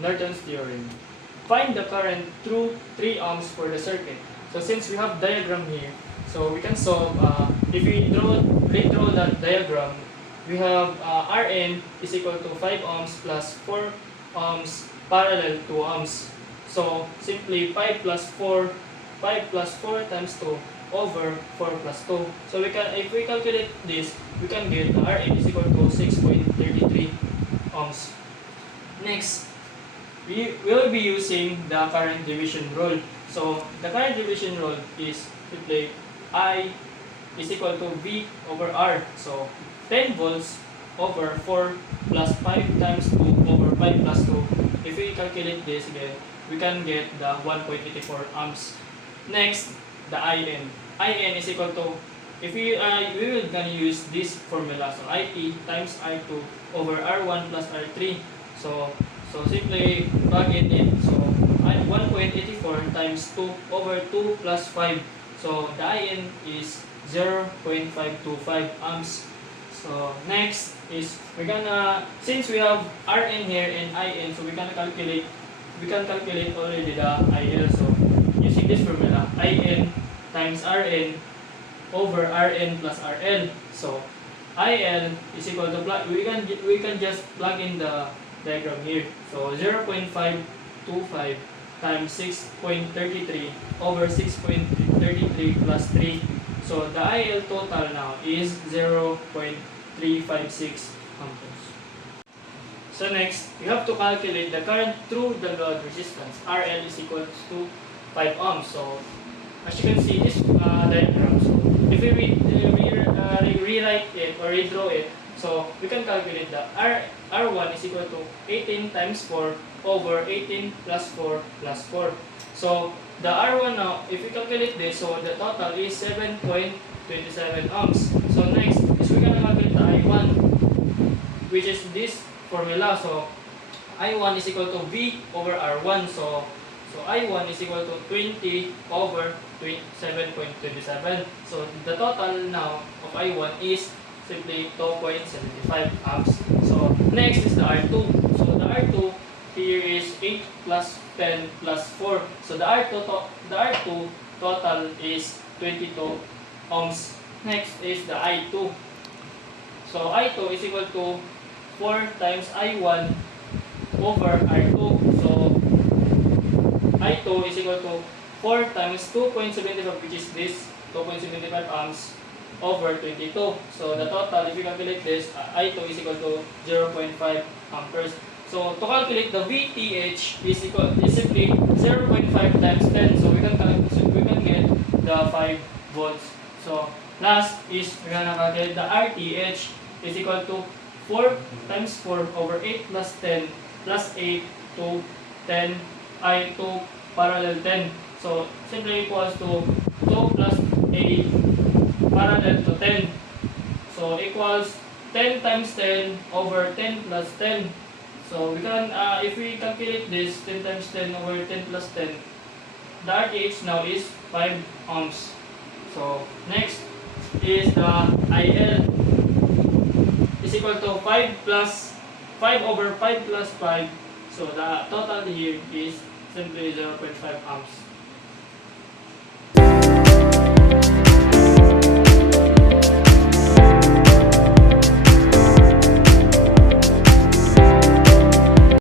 Norton's theorem. Find the current through 3 ohms for the circuit. So since we have diagram here, so we can solve, if we redraw that diagram, we have Rn is equal to 5 ohms plus 4 ohms parallel 2 ohms. So simply 5 plus 4 times 2 over 4 plus 2. So we can, if we calculate this, we can get Rn is equal to 6.33 ohms. Next, we will be using the current division rule. So the current division rule is simply I is equal to V over R. So 10 volts over 4 plus 5 times 2 over 5 plus 2. If we calculate this again, we can get the 1.84 amps. Next, the IN. IN is equal to, if we will gonna use this formula, so IT times R2 over R1 plus R3. So simply plug it in. So 1.84 times 2 over 2 plus 5. So the IN is 0.525 amps. So next is we're gonna, since we have Rn here and IN, so we can calculate already the IL. So using this formula, IN times Rn over Rn plus RL. So IL is equal to we can just plug in the diagram here. So 0.525 times 6.33 over 6.33 plus 3. So the IL total now is 0.356 amperes. So next, we have to calculate the current through the load resistance. RL is equal to 5 ohms. So as you can see this diagram, so if we rewrite it or redraw it, so we can calculate the R1 is equal to 18 times 4 over 18 plus 4 plus 4. So the R1 now, if we calculate this, so the total is 7.27 ohms. So next is we're gonna calculate the I1, which is this formula. So I1 is equal to V over R1. So I1 is equal to 20 over 7.27. So the total now of I1 is simply 2.75 amps. So next is the R2. So the R2 here is 8 plus 10 plus 4. So the R2 total is 22 ohms. Next is the I2. So I2 is equal to 4 times I1 over R2. So I2 is equal to 4 times 2.75, which is this 2.75 amps over 22. So the total, if you calculate this, I2 is equal to 0.5 amperes. So to calculate the VTH is simply 0.5 times 10. So we can get the 5 volts. So last is we're gonna calculate the RTH is equal to 4 times 4 over 8 plus 10 plus 8 to 10 I2 parallel 10. So simply equals to 2 plus 8 parallel to 10. So equals 10 times 10 over 10 plus 10. So we can, if we calculate this, 10 times 10 over 10 plus 10, the RTH now is 5 ohms. So next is the IL is equal to 5 over 5 plus 5. So the total here is simply 0.5 amps.